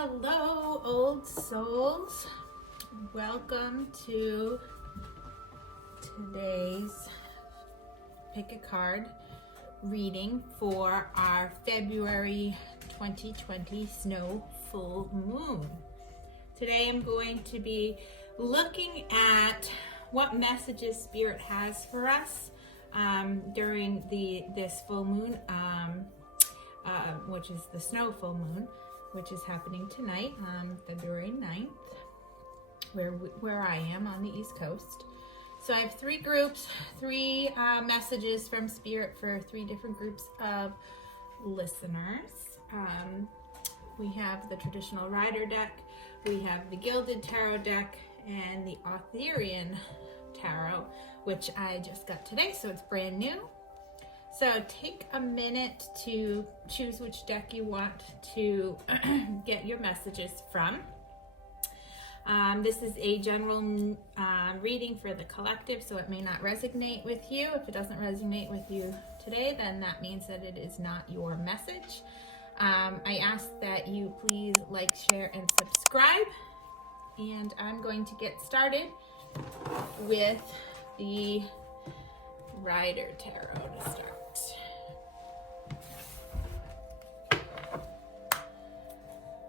Hello, old souls. Welcome to today's pick a card reading for our February 2020 snow full moon. Today I'm going to be looking at what messages Spirit has for us during this full moon, which is the snow full moon, which is happening tonight on February 9th, where I am on the East Coast. So I have three groups, three messages from Spirit for three different groups of listeners. We have the traditional Rider deck, we have the Gilded Tarot deck, and the Arthurian Tarot, which I just got today, so it's brand new. So take a minute to choose which deck you want to get your messages from. This is a general reading for the collective, so it may not resonate with you. If it doesn't resonate with you today, then that means that it is not your message. I ask that you please like, share, and subscribe. And I'm going to get started with the Rider Tarot to start.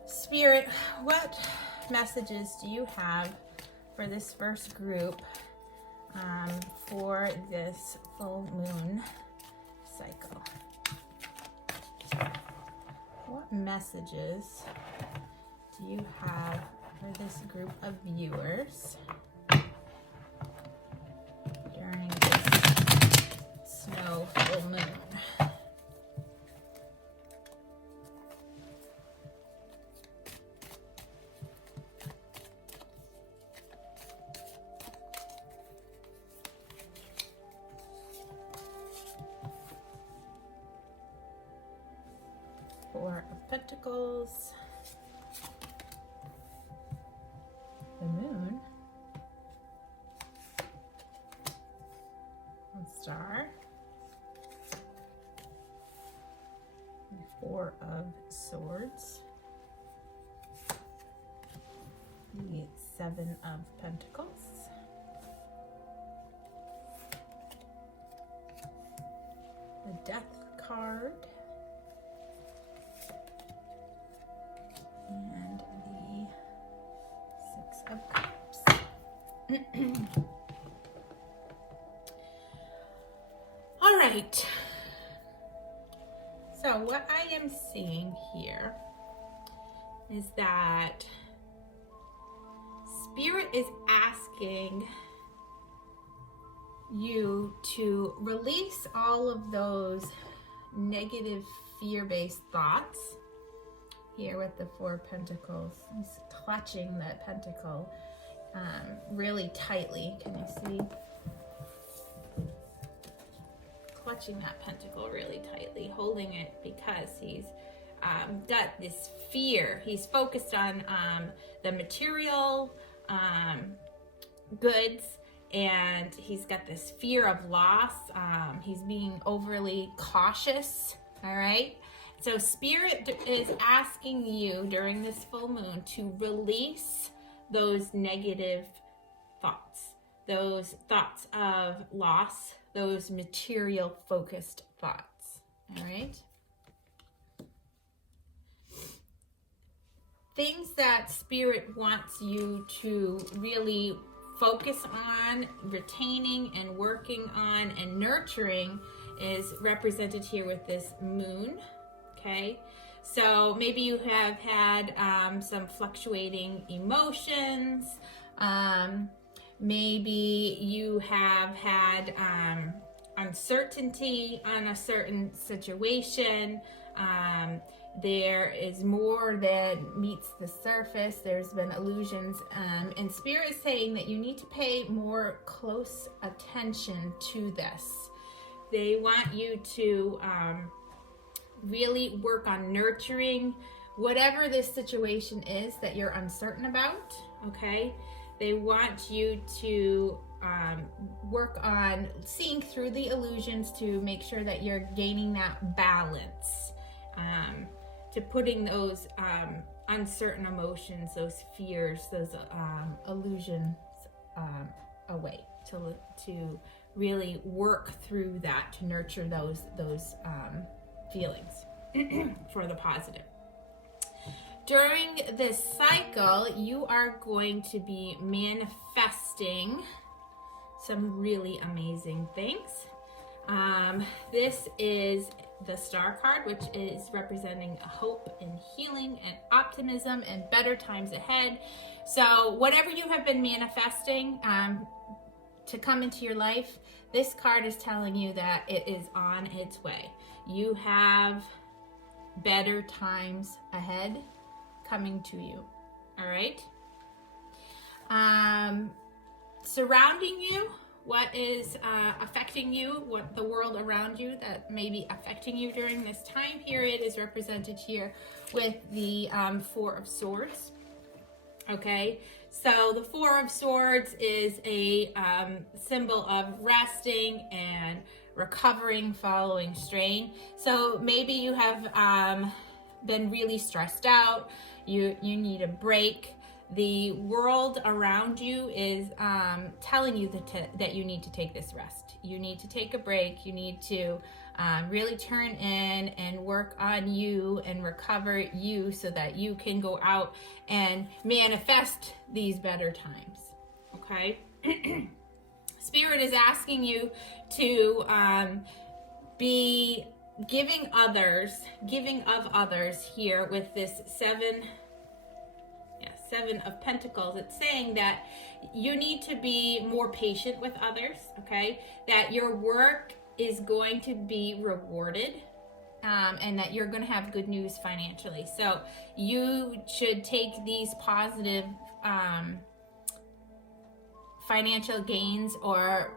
Spirit, what messages do you have for this first group for this full moon cycle? What messages do you have for this group of viewers during this snow full moon? Four of Pentacles, the Moon, a Star, the Four of Swords, the Seven of Pentacles, the Death card, and the Six of Cups. All right. So what I am seeing here is that Spirit is asking you to release all of those negative fear-based thoughts. Here with the Four of Pentacles, he's clutching that pentacle really tightly. Can you see? Clutching that pentacle really tightly, holding it because he's got this fear. He's focused on the material goods, and he's got this fear of loss. He's being overly cautious, all right? So Spirit is asking you during this full moon to release those negative thoughts, those thoughts of loss, those material focused thoughts, all right? Things that Spirit wants you to really focus on, retaining and working on and nurturing is represented here with this moon. Okay, so maybe you have had some fluctuating emotions. Maybe you have had uncertainty on a certain situation. There is more that meets the surface. There's been illusions. And Spirit is saying that you need to pay more close attention to this. They want you to really work on nurturing whatever this situation is that you're uncertain about, okay? They want you to work on seeing through the illusions to make sure that you're gaining that balance, to putting those uncertain emotions, those fears, those illusions away, to really work through that, to nurture those feelings for the positive. During this cycle, you are going to be manifesting some really amazing things. This is the Star card, which is representing hope and healing and optimism and better times ahead. So whatever you have been manifesting to come into your life, this card is telling you that it is on its way. You have better times ahead coming to you. All right. Surrounding you, what is affecting you, what the world around you that may be affecting you during this time period is represented here with the Four of Swords. Okay, so the Four of Swords is a symbol of resting and recovering following strain. So maybe you have been really stressed out, you need a break. The world around you is telling you that you need to take this rest. You need to take a break. You need to really turn in and work on you and recover you so that you can go out and manifest these better times. Okay? Spirit is asking you to be giving of others here with this Seven of Pentacles. It's saying that you need to be more patient with others, okay? That your work is going to be rewarded, and that you're going to have good news financially. So you should take these positive financial gains or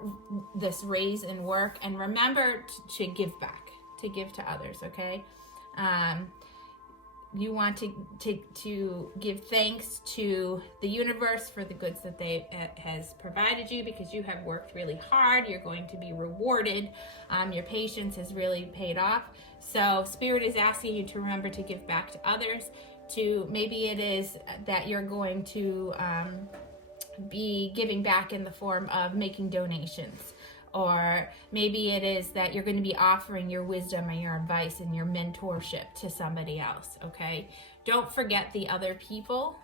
this raise in work and remember to give back, to give to others, okay? You want to give thanks to the universe for the goods that they has provided you, because you have worked really hard. You're going to be rewarded. Your patience has really paid off. So Spirit is asking you to remember to give back to others. To maybe it is that you're going to be giving back in the form of making donations. Or maybe it is that you're going to be offering your wisdom and your advice and your mentorship to somebody else, okay? Don't forget the other people,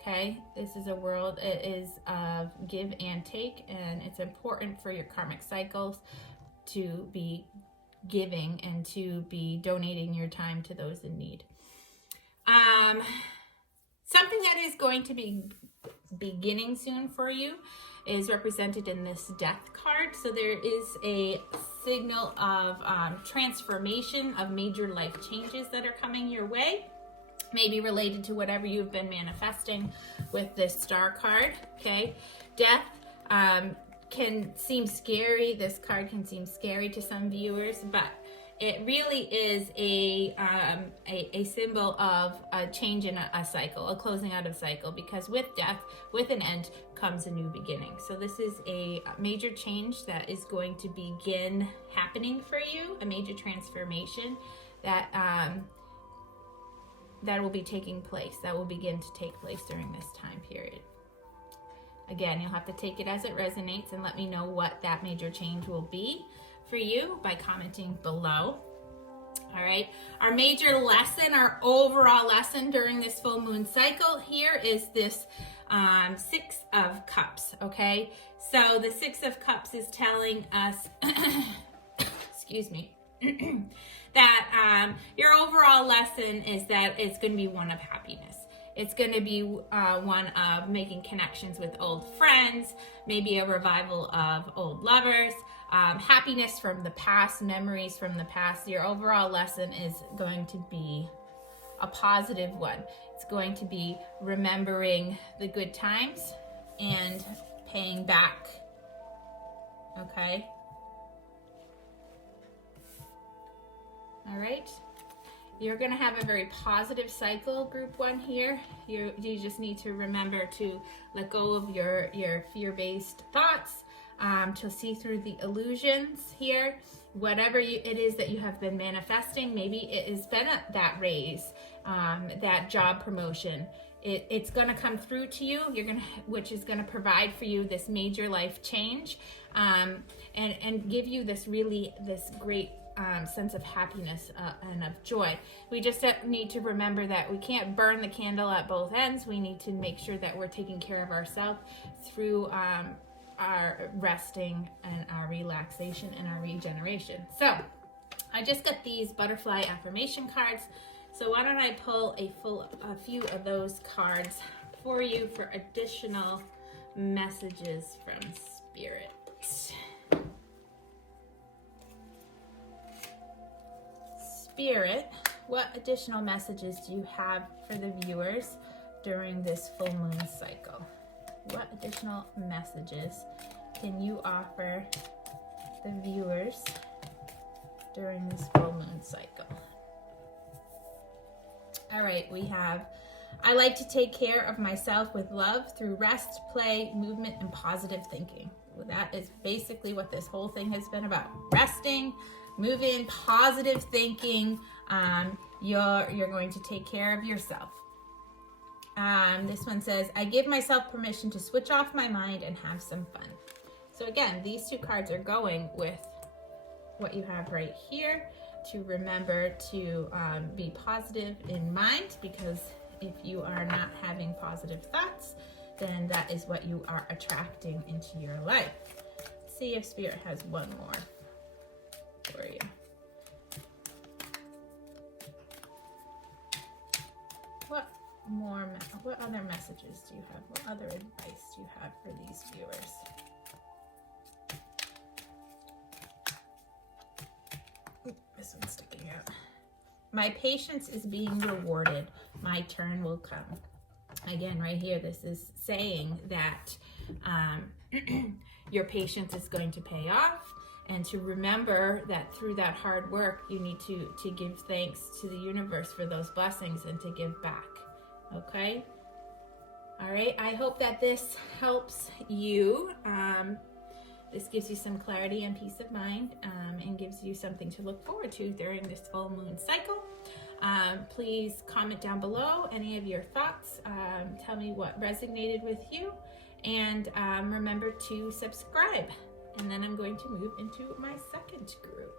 okay? This is a world, it is of give and take, and it's important for your karmic cycles to be giving and to be donating your time to those in need. Something that is going to be beginning soon for you is represented in this Death card. So there is a signal of transformation, of major life changes that are coming your way, maybe related to whatever you've been manifesting with this Star card, okay? Death can seem scary. This card can seem scary to some viewers, but it really is a symbol of a change in a cycle, a closing out of cycle, because with death, with an end, comes a new beginning. So this is a major change that is going to begin happening for you, a major transformation that that will be taking place, that will begin to take place during this time period. Again, you'll have to take it as it resonates and let me know what that major change will be for you by commenting below. All right, our major lesson, our overall lesson during this full moon cycle here is this Six of Cups, okay? So the Six of Cups is telling us, excuse me, that your overall lesson is that it's going to be one of happiness. It's going to be one of making connections with old friends, maybe a revival of old lovers, happiness from the past, memories from the past. Your overall lesson is going to be a positive one. It's going to be remembering the good times and paying back. Okay? All right? You're going to have a very positive cycle, group one here. You just need to remember to let go of your fear-based thoughts, to see through the illusions here. Whatever it is that you have been manifesting, maybe it has been that raise, that job promotion. It's going to come through to you. Which is going to provide for you this major life change, and give you this great sense of happiness and of joy. We just need to remember that we can't burn the candle at both ends. We need to make sure that we're taking care of ourselves through our resting and our relaxation and our regeneration. So I just got these butterfly affirmation cards. So why don't I pull a few of those cards for you for additional messages from Spirit. Spirit, what additional messages do you have for the viewers during this full moon cycle? What additional messages can you offer the viewers during this full moon cycle? All right, we have, I like to take care of myself with love through rest, play, movement, and positive thinking. Well, that is basically what this whole thing has been about. Resting, moving, positive thinking. You're going to take care of yourself. This one says, I give myself permission to switch off my mind and have some fun. So again, these two cards are going with what you have right here, to remember to be positive in mind, because if you are not having positive thoughts, then that is what you are attracting into your life. Let's see if Spirit has one more for you. What other messages do you have? What other advice do you have for these viewers? This one's sticking out. My patience is being rewarded. My turn will come. Again, right here, this is saying that your patience is going to pay off, and to remember that through that hard work, you need to give thanks to the universe for those blessings and to give back. Okay? All right, I hope that this helps you. This gives you some clarity and peace of mind, and gives you something to look forward to during this full moon cycle. Please comment down below any of your thoughts. Tell me what resonated with you, and remember to subscribe. And then I'm going to move into my second group.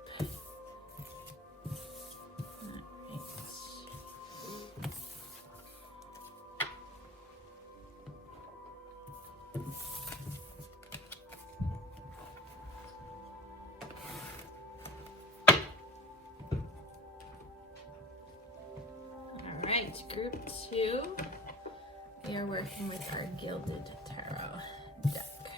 Group 2, we are working with our Gilded Tarot deck.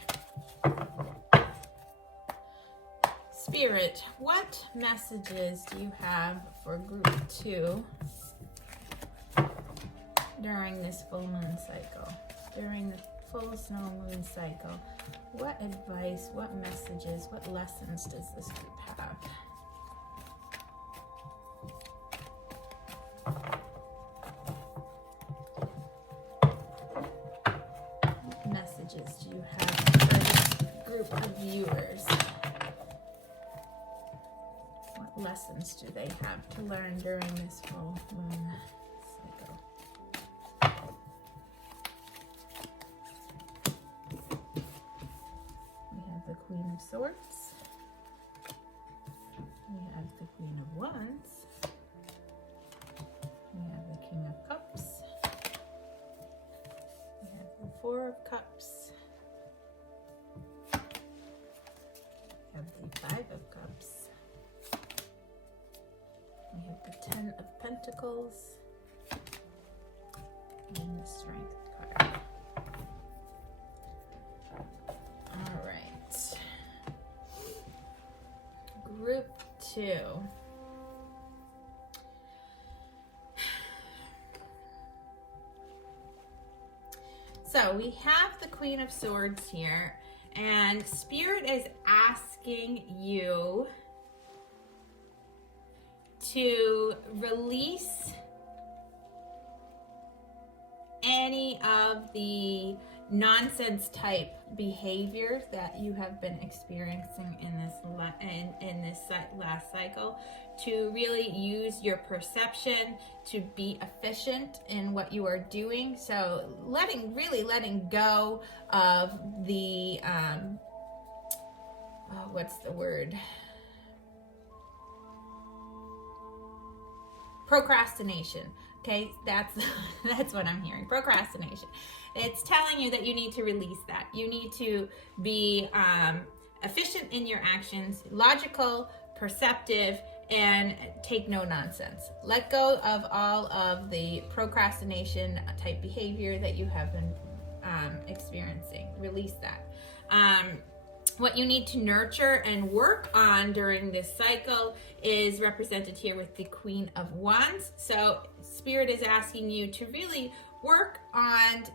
Spirit, what messages do you have for Group 2 during this full moon cycle? During the full snow moon cycle, what advice, what messages, what lessons does this group have? Do you have for this group of viewers? What lessons do they have to learn during this full moon cycle? We have the Queen of Swords. We have the Queen of Wands. We have the King of Cups. We have the Four of Cups. Five of Cups. We have the 10 of Pentacles and the Strength card. All right. Group 2. So we have the Queen of Swords here, and Spirit is asking you to release any of the nonsense type behaviors that you have been experiencing in this last cycle, to really use your perception to be efficient in what you are doing. So letting go of the what's the word? Procrastination. Okay, that's what I'm hearing. Procrastination. It's telling you that you need to release that. You need to be efficient in your actions, logical, perceptive, and take no nonsense. Let go of all of the procrastination type behavior that you have been experiencing. Release that. What you need to nurture and work on during this cycle is represented here with the Queen of Wands. So Spirit is asking you to really work on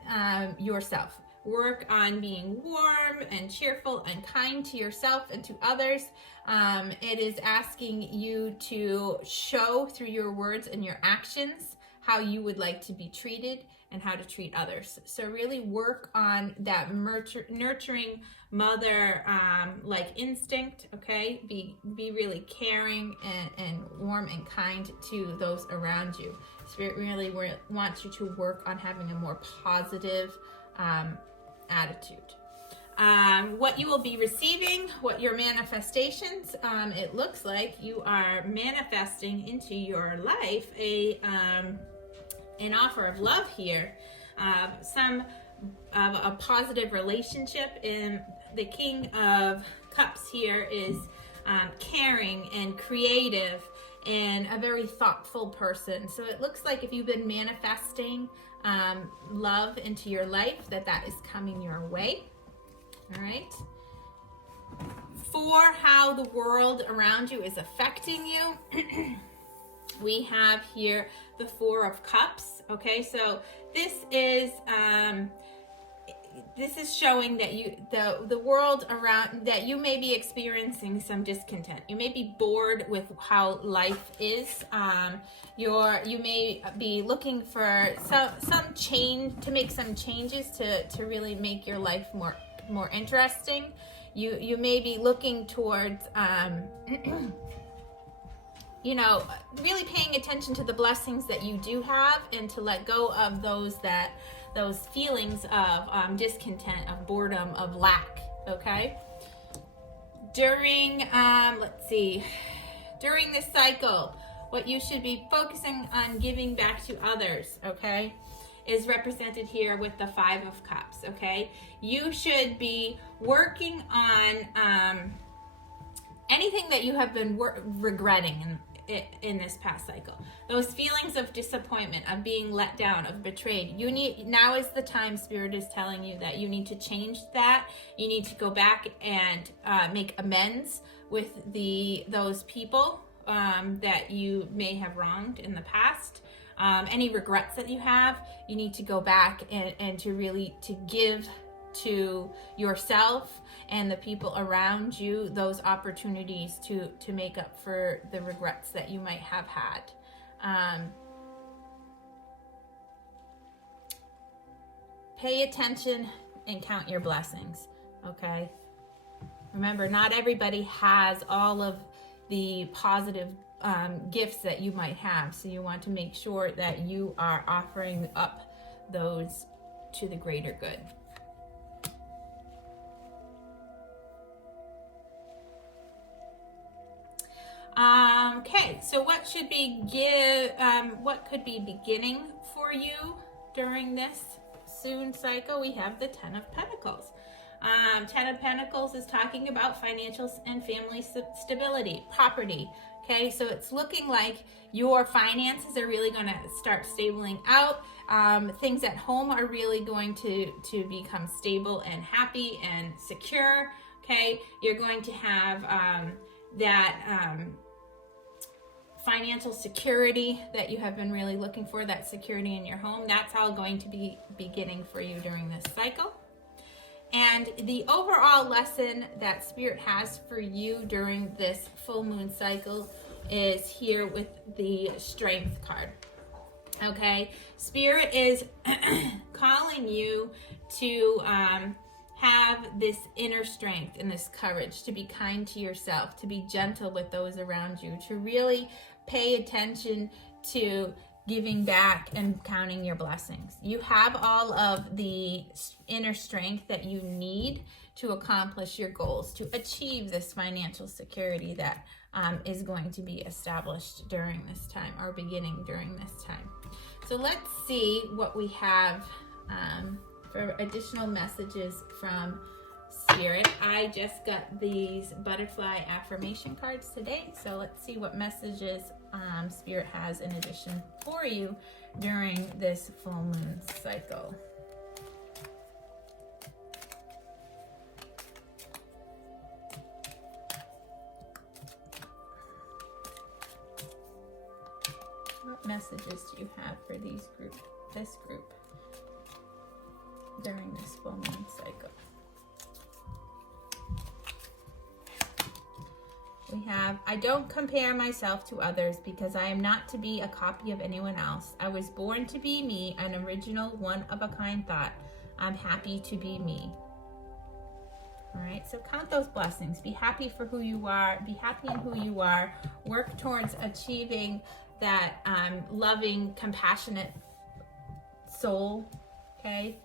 yourself. Work on being warm and cheerful and kind to yourself and to others. It is asking you to show through your words and your actions how you would like to be treated and how to treat others. So really work on that nurturing mother like instinct, okay? Be really caring and warm and kind to those around you. Spirit really wants you to work on having a more positive attitude. What you will be receiving, what your manifestations, it looks like you are manifesting into your life an offer of love here, some of a positive relationship. In the King of Cups here is caring and creative and a very thoughtful person. So it looks like if you've been manifesting love into your life, that is coming your way. All right. For how the world around you is affecting you, we have here the Four of Cups. Okay, so this is showing that the world around, that you may be experiencing some discontent. You may be bored with how life is. You may be looking for some change, to make some changes to really make your life more interesting. You may be looking towards really paying attention to the blessings that you do have, and to let go of those feelings of discontent, of boredom, of lack. Okay. During during this cycle, what you should be focusing on giving back to others, okay, is represented here with the Five of Cups. Okay, you should be working on anything that you have been regretting in this past cycle. Those feelings of disappointment, of being let down, of betrayed. Now is the time. Spirit is telling you that you need to change that. You need to go back and make amends with those people that you may have wronged in the past. Any regrets that you have, you need to go back and to give to yourself and the people around you those opportunities to make up for the regrets that you might have had. Pay attention and count your blessings, okay? Remember, not everybody has all of the positive gifts that you might have, so you want to make sure that you are offering up those to the greater good. Okay, so what could be beginning for you during this soon cycle? We have the Ten of Pentacles. Ten of Pentacles is talking about financial and family stability, property. Okay, so it's looking like your finances are really going to start stabling out. Things at home are really going to become stable and happy and secure. Okay, you're going to have that financial security that you have been really looking for, that security in your home. That's all going to be beginning for you during this cycle. And the overall lesson that Spirit has for you during this full moon cycle is here with the Strength card. Okay, Spirit is calling you to have this inner strength and this courage to be kind to yourself, to be gentle with those around you, to really pay attention to giving back and counting your blessings. You have all of the inner strength that you need to accomplish your goals, to achieve this financial security that is going to be established during this time, or beginning during this time. So let's see what we have for additional messages from Spirit. I just got these butterfly affirmation cards today, so let's see what messages Spirit has in addition for you during this full moon cycle. What messages do you have for this group during this full moon cycle? We have, I don't compare myself to others because I am not to be a copy of anyone else. I was born to be me, an original, one-of-a-kind thought. I'm happy to be me. All right, so count those blessings. Be happy for who you are. Be happy in who you are. Work towards achieving that loving, compassionate soul, okay?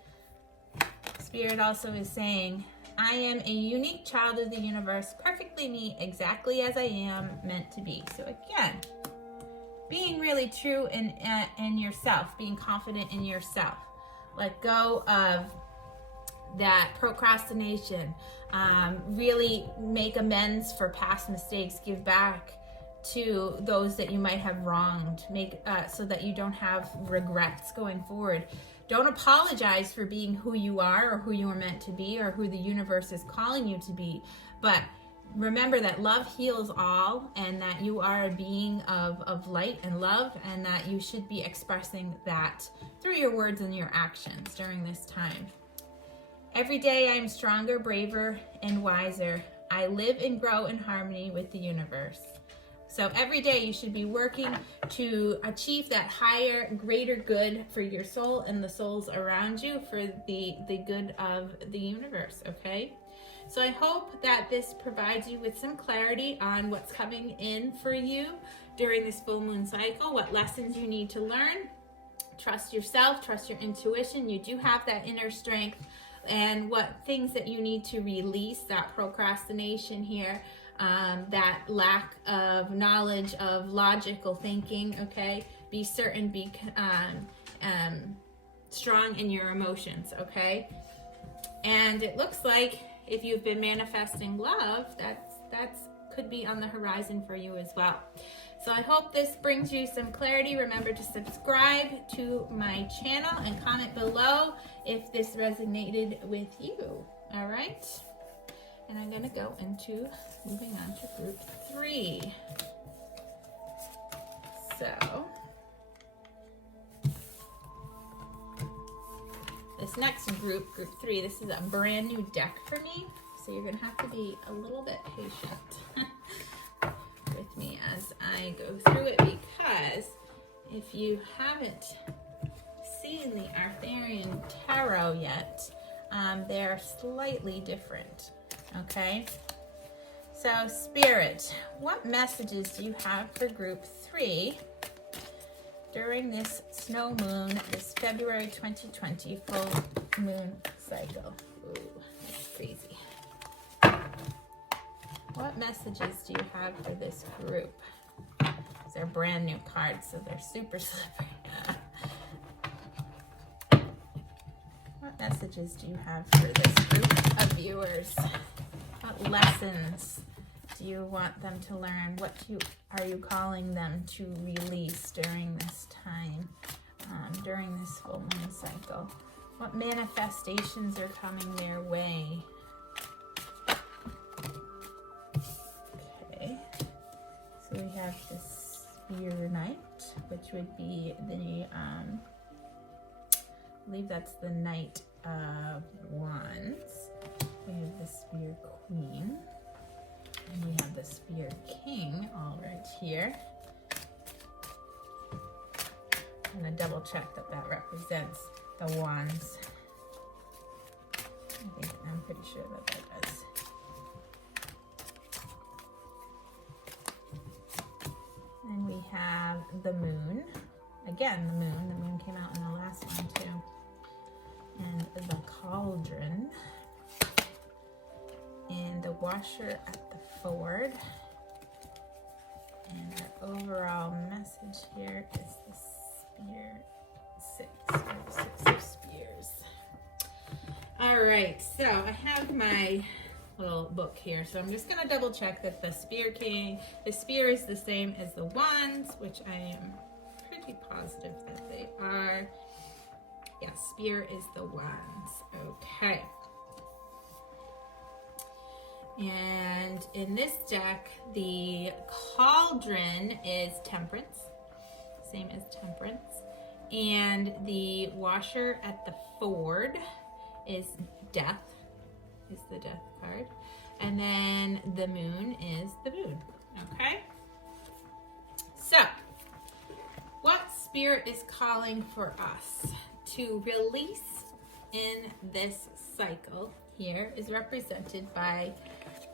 Spirit also is saying, I am a unique child of the universe, perfectly me, exactly as I am meant to be. So again, being really true in yourself, being confident in yourself. Let go of that procrastination. Really make amends for past mistakes. Give back to those that you might have wronged. Make so that you don't have regrets going forward. Don't apologize for being who you are or who you are meant to be or who the universe is calling you to be. But remember that love heals all, and that you are a being of light and love, and that you should be expressing that through your words and your actions during this time. Every day I am stronger, braver, and wiser. I live and grow in harmony with the universe. So every day you should be working to achieve that higher, greater good for your soul and the souls around you, for the good of the universe, okay? So I hope that this provides you with some clarity on what's coming in for you during this full moon cycle, what lessons you need to learn. Trust yourself, trust your intuition. You do have that inner strength, and what things that you need to release, that procrastination here, that lack of knowledge, of logical thinking, okay? Be certain, be strong in your emotions, okay? And it looks like if you've been manifesting love, that's could be on the horizon for you as well. So I hope this brings you some clarity. Remember to subscribe to my channel and comment below if this resonated with you, all right? And I'm going to go into moving on to group 3. So this next group 3, this is a brand new deck for me. So you're going to have to be a little bit patient with me as I go through it, because if you haven't seen the Arthurian Tarot yet, they're slightly different. Okay, so Spirit, what messages do you have for group 3 during this snow moon, this February 2020 full moon cycle? Ooh, that's crazy. What messages do you have for this group? These are brand new cards, so they're super slippery. What messages do you have for this group of viewers? What lessons do you want them to learn? What are you calling them to release during this time, during this full moon cycle? What manifestations are coming their way? Okay, so we have the Spear Knight, which would be the, I believe that's the Knight of Wands. We have the Spear Queen, and we have the Spear King all right here. going to double check that that represents the wands. I'm pretty sure that that does. And we have the moon. Again, the moon. The moon came out in the last one too. And the cauldron. And the washer at the ford. And our overall message here is the spear six, or the six of spears. All right, so I have my little book here, so I'm just going to double check that the spear is the same as the wands, which I am pretty positive that they are. Yes, spear is the wands. Okay. And in this deck, the cauldron is temperance, same as temperance. And the washer at the ford is death, is the death card. And then the moon is the moon, okay? So, what Spirit is calling for us to release in this cycle here is represented by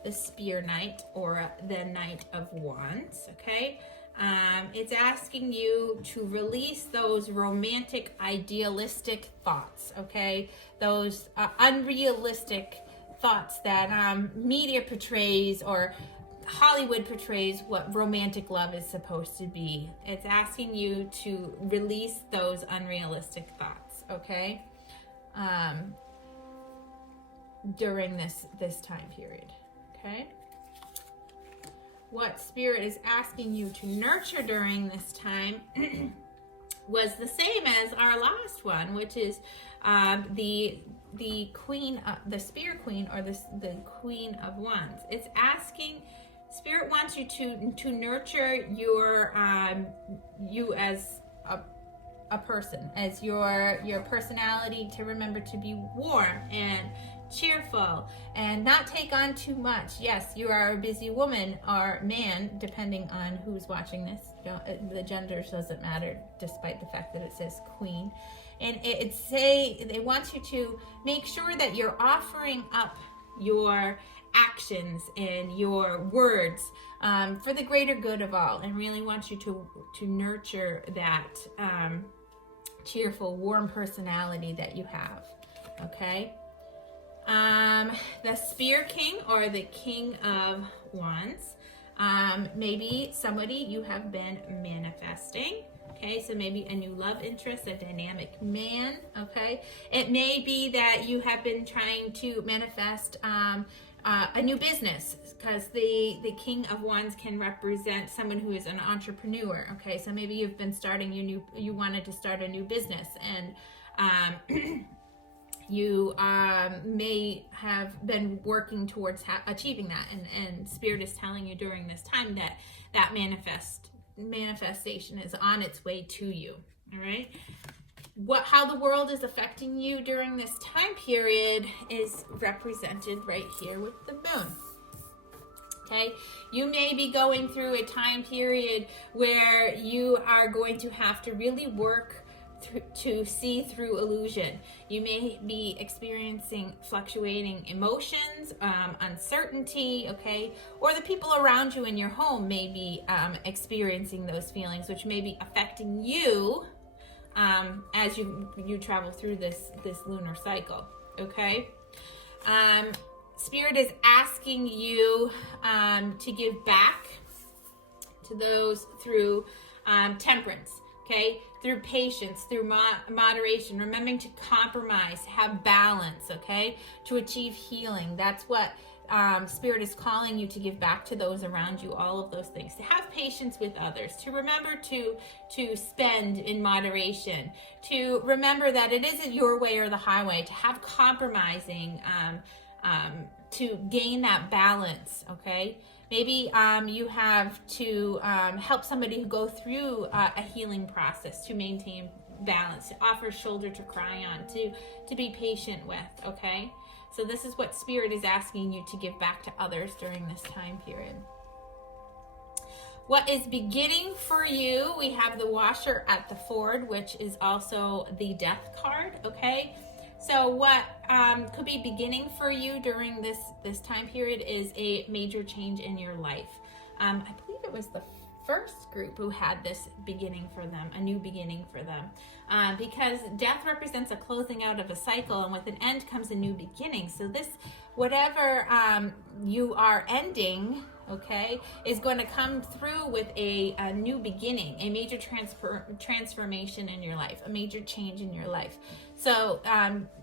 the Spear Knight, or the Knight of Wands, okay? It's asking you to release those romantic, idealistic thoughts, okay? Those unrealistic thoughts that media portrays, or Hollywood portrays what romantic love is supposed to be. It's asking you to release those unrealistic thoughts, okay? During this time period, okay? What Spirit is asking you to nurture during this time was the same as our last one, which is the queen, the Spear Queen, or the Queen of Wands. It's asking, Spirit wants you to nurture your you as a person, as your personality, to remember to be warm and cheerful and not take on too much. Yes, you are a busy woman or man, depending on who's watching this. The gender doesn't matter, despite the fact that it says queen. And they want you to make sure that you're offering up your actions and your words for the greater good of all, and really want you to nurture that cheerful, warm personality that you have, okay? The Spear King, or the King of Wands, maybe somebody you have been manifesting, okay? So maybe a new love interest, a dynamic man, okay? It may be that you have been trying to manifest a new business, because the King of Wands can represent someone who is an entrepreneur, okay? So maybe you've been you wanted to start a new business, and you may have been working towards achieving that, and Spirit is telling you during this time that manifestation is on its way to you. All right, how the world is affecting you during this time period is represented right here with the moon. Okay, you may be going through a time period where you are going to have to really work to see through illusion. You may be experiencing fluctuating emotions, uncertainty, okay? Or the people around you in your home may be experiencing those feelings, which may be affecting you as you travel through this lunar cycle, okay? Spirit is asking you to give back to those through temperance, okay? Through patience, through moderation, remembering to compromise, have balance, okay? To achieve healing. That's what Spirit is calling you to give back to those around you, all of those things. To have patience with others, to remember to spend in moderation, to remember that it isn't your way or the highway, to have compromising, to gain that balance, okay? Maybe you have to help somebody go through a healing process, to maintain balance, to offer shoulder to cry on, to be patient with, okay? So this is what Spirit is asking you to give back to others during this time period. What is beginning for you? We have the Washer at the Ford, which is also the Death card, okay? So what could be beginning for you during this time period is a major change in your life. I believe it was the first group who had this beginning for them, a new beginning for them. Because death represents a closing out of a cycle, and with an end comes a new beginning. So this, whatever you are ending, okay, is going to come through with a new beginning, a major transformation in your life, a major change in your life. So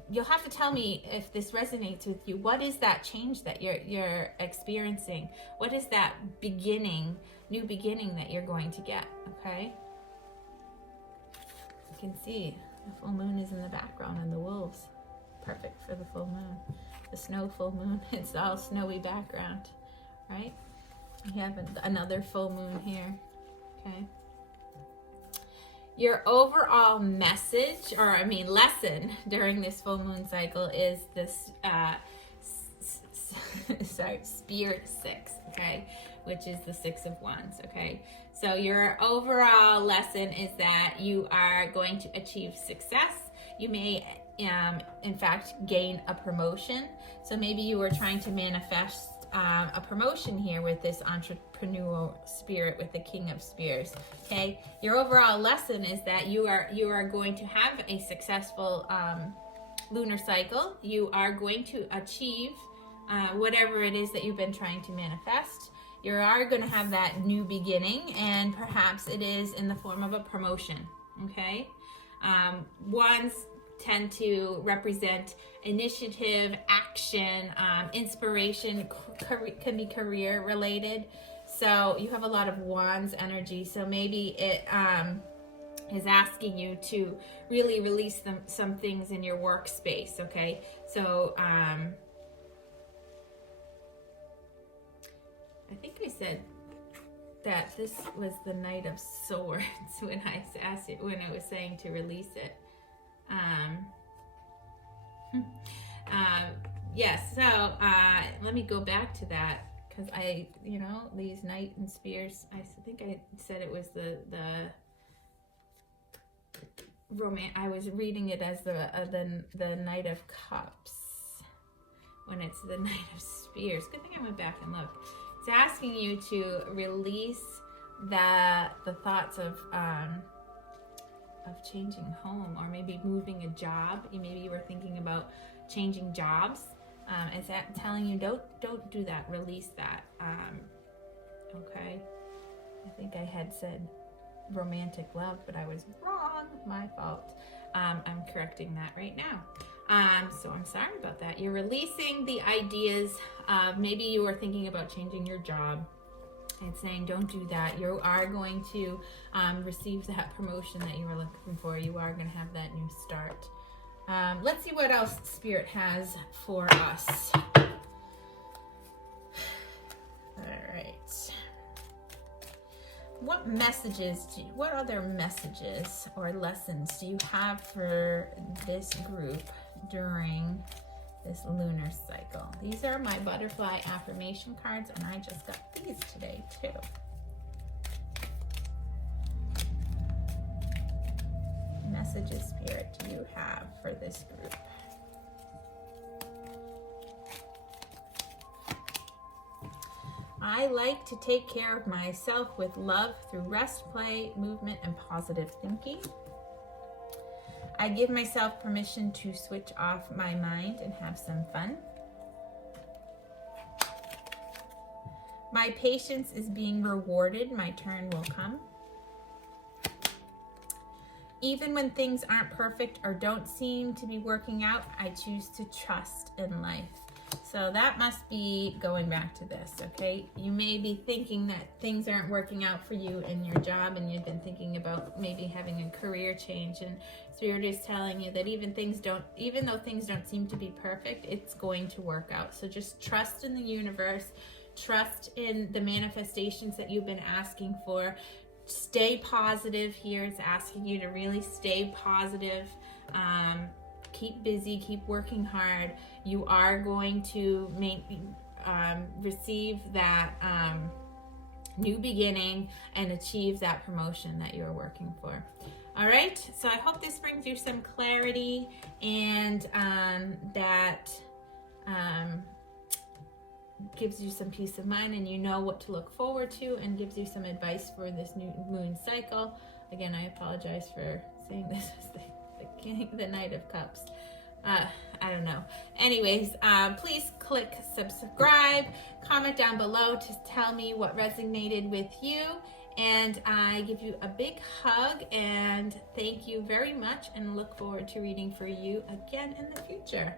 you'll have to tell me if this resonates with you. What is that change that you're experiencing? What is that beginning, new beginning that you're going to get, okay? You can see the full moon is in the background and the wolves. Perfect for the full moon. The snow full moon, it's all snowy background, right? We have another full moon here, okay? Your overall message, or I mean lesson during this full moon cycle is this, Spirit 6, okay? Which is the 6 of Wands, okay? So your overall lesson is that you are going to achieve success. You may, in fact, gain a promotion. So maybe you were trying to manifest a promotion here with this entrepreneurial spirit with the King of Spears, okay? Your overall lesson is that you are going to have a successful lunar cycle. You are going to achieve whatever it is that you've been trying to manifest. You are going to have that new beginning, and perhaps it is in the form of a promotion, okay? Wands tend to represent initiative, action, inspiration, can be career related. So you have a lot of Wands energy. So maybe it is asking you to really release some things in your workspace, okay? So I think I said that this was the Knight of Swords when I asked it, when I was saying to release it. Yes, so let me go back to that, because these Knight and Spears, I think I said it was the I was reading it as the Knight of Cups when it's the Knight of Spears. Good thing I went back and looked. It's asking you to release the thoughts of changing home, or maybe moving a job. Maybe you were thinking about changing jobs. Is that telling you don't do that? Release that. Okay. I think I had said romantic love, but I was wrong. My fault. I'm correcting that right now. So I'm sorry about that. You're releasing the ideas of maybe you were thinking about changing your job. It's saying don't do that. You are going to receive that promotion that you were looking for. You are going to have that new start. Let's see what else Spirit has for us. All right. What other messages or lessons do you have for this group during this lunar cycle? These are my butterfly affirmation cards, and I just got these today too. Messages, Spirit, do you have for this group? I like to take care of myself with love through rest, play, movement, and positive thinking. I give myself permission to switch off my mind and have some fun. My patience is being rewarded. My turn will come. Even when things aren't perfect or don't seem to be working out, I choose to trust in life. So that must be going back to this, okay? You may be thinking that things aren't working out for you in your job, and you've been thinking about maybe having a career change, and Spirit is telling you that even though things don't seem to be perfect, it's going to work out. So just trust in the universe, trust in the manifestations that you've been asking for. Stay positive here. It's asking you to really stay positive. Keep busy, keep working hard. You are going to receive that new beginning and achieve that promotion that you're working for. All right, so I hope this brings you some clarity and that gives you some peace of mind, and you know what to look forward to, and gives you some advice for this new moon cycle. Again, I apologize for saying this is the Knight of Cups. I don't know. Anyways, please click subscribe, comment down below to tell me what resonated with you, and I give you a big hug and thank you very much, and look forward to reading for you again in the future.